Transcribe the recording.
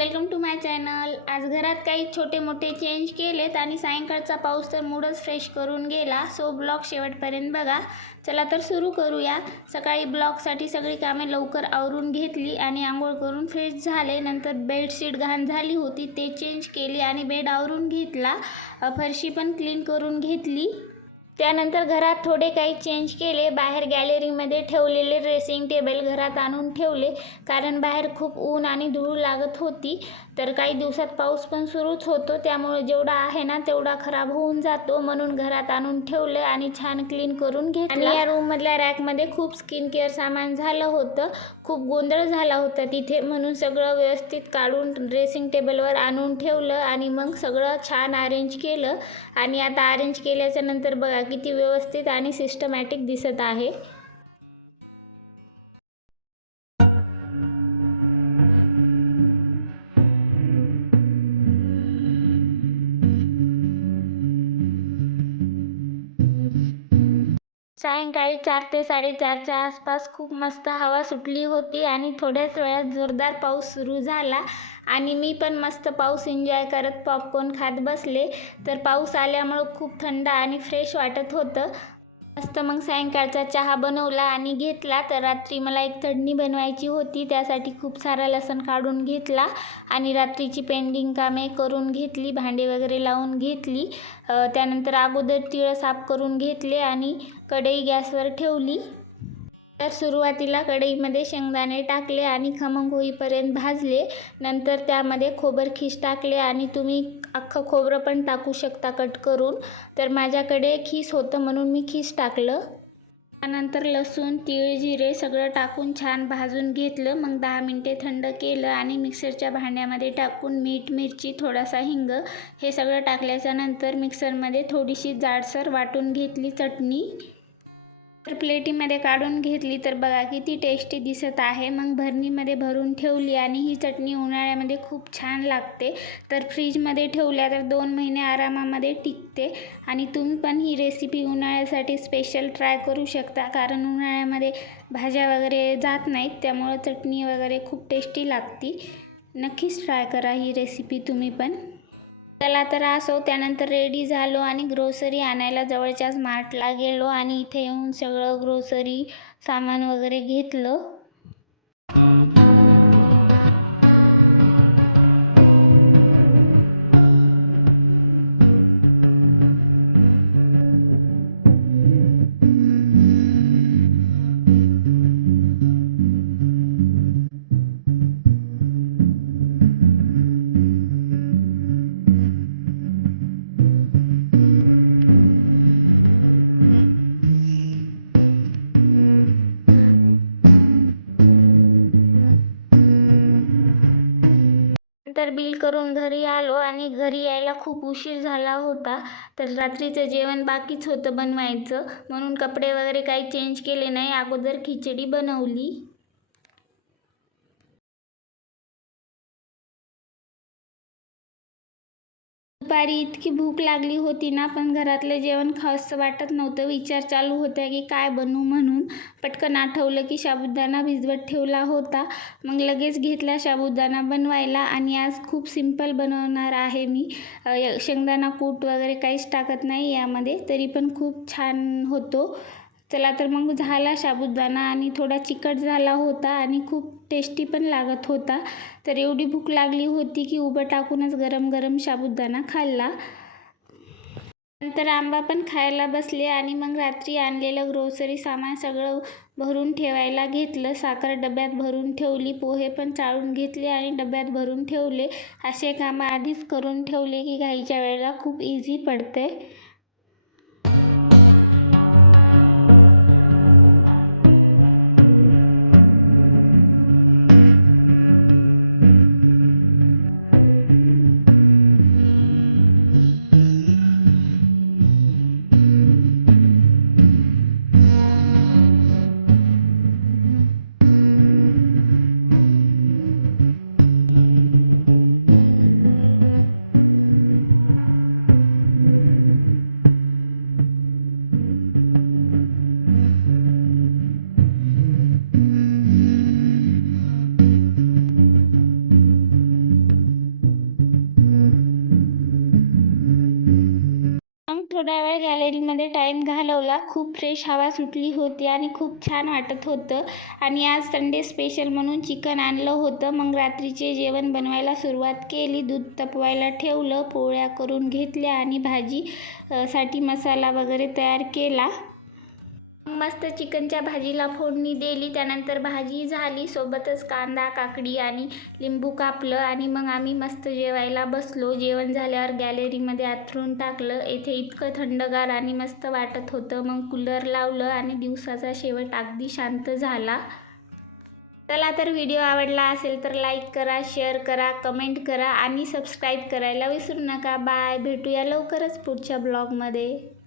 Welcome to my channel. आज घरात काही छोटे मोठे चेंज केलेत आणि सायंकाळचा पाऊस तर मूडच फ्रेश करून गेला। सो ब्लॉग शेवटपर्यंत बघा। चला तर सुरू करूया। सकाळी ब्लॉगसाठी सगळी कामे लवकर आवरून घेतली आणि आंघोळ करून फ्रेश झाले। नंतर बेडशीट घाण झाली होती ते चेंज केली आणि बेड आवरून घेतला। फरशी पण क्लीन करून घेतली। त्यानंतर घरात थोडे काही चेंज केले। बाहेर गॅलरीमध्ये ठेवलेले ड्रेसिंग टेबल घरात आणून ठेवले, कारण बाहेर खूप ऊन आणि धूळ लागत होती। तर काही दिवसात पाऊस पण सुरूच होतो, त्यामुळे जेवढा आहे ना तेवढा खराब होऊन जातो, म्हणून घरात आणून ठेवले आणि छान क्लीन करून घेतलं। आणि या रूममधल्या रॅकमध्ये खूप स्किन केअर सामान झालं होतं, खूप गोंधळ झाला होता तिथे, म्हणून सगळं व्यवस्थित काढून ड्रेसिंग टेबलवर आणून ठेवलं आणि मग सगळं छान अरेंज केलं। आणि आता अरेंज केल्याच्या नंतर बघा किती व्यवस्थित आणि सिस्टमॅटिक दिसत आहे। सायंकाळी 4 ते 4:30च्या आसपास खूप मस्त हवा सुटली होती आणि थोड्याच वेळात जोरदार पाऊस सुरू झाला आणि मी पण मस्त पाऊस एन्जॉय करत पॉपकॉर्न खात बसले। तर पाऊस आल्यामुळे खूप थंड आणि फ्रेश वाटत होतं। मस्त मग सायंकाळचा चहा बनवला आणि घेतला। तर रात्री मला एक चटणी बनवायची होती, त्यासाठी खूप सारा लसूण काढून घेतला आणि रात्रीची पेंडिंग कामे करून घेतली, भांडे वगैरे लावून घेतली। त्यानंतर अगोदर तिळ साफ करून घेतले आणि कढई गॅसवर ठेवली। तर सुरुवातीला कढईमध्ये शेंगदाणे टाकले आणि खमंग होईपर्यंत भाजले। नंतर त्यामध्ये खोबरखीस टाकले आणि तुम्ही अख्खं खोबरं पण टाकू शकता कट करून। तर माझ्याकडे खीस होतं म्हणून मी खीस टाकलं। त्यानंतर लसूण, तीळ, जिरे सगळं टाकून छान भाजून घेतलं। मग 10 मिनिटे थंड केलं आणि मिक्सरच्या भांड्यामध्ये टाकून मीठ, मिरची, थोडासा हिंग हे सगळं टाकल्याच्या नंतर मिक्सरमध्ये थोडीशी जाडसर वाटून घेतली चटणी। तर प्लेटीमध्ये काढून घेतली। तर बघा किती टेस्टी दिसत आहे। मग भरणीमध्ये भरून ठेवली आणि ही चटणी उन्हाळ्यामध्ये खूप छान लागते। तर फ्रीजमध्ये ठेवल्या तर 2 महिने आरामामध्ये टिकते आणि तुम्ही पण ही रेसिपी उन्हाळ्यासाठी स्पेशल ट्राय करू शकता, कारण उन्हाळ्यामध्ये भाज्या वगैरे जात नाहीत, त्यामुळं चटणी वगैरे खूप टेस्टी लागते। नक्कीच ट्राय करा ही रेसिपी तुम्ही पण। चला तर असो, त्यानंतर रेडी झालो आणि ग्रोसरी आणायला जवळच्याच मार्टला गेलो आणि इथे येऊन सगळं ग्रोसरी सामान वगैरे घेतलं। तर बिल करून घरी आलो आणि घरी यायला खूप उशीर झाला होता। तर रात्रीचं जेवण बाकीच होतं बनवायचं, म्हणून कपडे वगैरे काही चेंज केले नाही, अगोदर खिचडी बनवली। दुपारी इतकी भूक लागली होती ना, पण घरातलं जेवण खावंसं वाटत नव्हतं। विचार चालू होता की काय बनवू म्हणून। पटकन आठवलं की साबुदाणा भिजवत ठेवला होता, मग लगेच घेतला साबुदाणा बनवायला। आणि आज खूप सिंपल बनवणार आहे मी, शेंगदाणा कूट वगैरे काहीच टाकत नाही यामध्ये, तरी पण खूप छान होतो। चला तर मग झाला साबुदाणा आणि थोडा चिकट झाला होता आणि खूप टेस्टी पण लागत होता। तर एवढी भूक लागली होती की उभं टाकूनच गरम गरम साबुदाणा खाल्ला। नंतर आंबा पण खायला बसले आणि मग रात्री आणलेलं ग्रोसरी सामान सगळं भरून ठेवायला घेतलं। साखर डब्यात भरून ठेवली, पोहे पण चाळून घेतले आणि डब्यात भरून ठेवले। असे कामं आधीच करून ठेवले की घाईच्या वेळेला खूप इझी पडते। गॅलरीमध्ये टाईम घालवला. खूप फ्रेश हवा सुटली होती आणि खूप छान वाटत होतं. आणि आज संडे स्पेशल म्हणून चिकन आणलं होतं. मग रात्रीचे जेवण बनवायला सुरुवात केली. दूध तापवायला ठेवलं, पोळ्या करून घेतल्या आणि भाजी साठी मसाला वगैरे तयार केला. मस्त चिकनच्या भाजीला फोडणी दिली. त्यानंतर भाजी झाली, सोबतच कांदा, काकडी आणि लिंबू कापलं आणि मग आम्ही मस्त जेवायला बसलो. जेवण झाल्यावर गॅलरीमध्ये अंथरूण टाकलं. इथे इतकं थंडगार आणि मस्त वाटत होतं. मग कूलर लावलं आणि दिवसाचा शेवट अगदी शांत झाला. चला तर व्हिडिओ आवडला असेल तर लाईक करा, शेअर करा, कमेंट करा आणि सबस्क्राईब करायला विसरू नका. बाय. भेटूया लवकरच पुढच्या ब्लॉगमध्ये.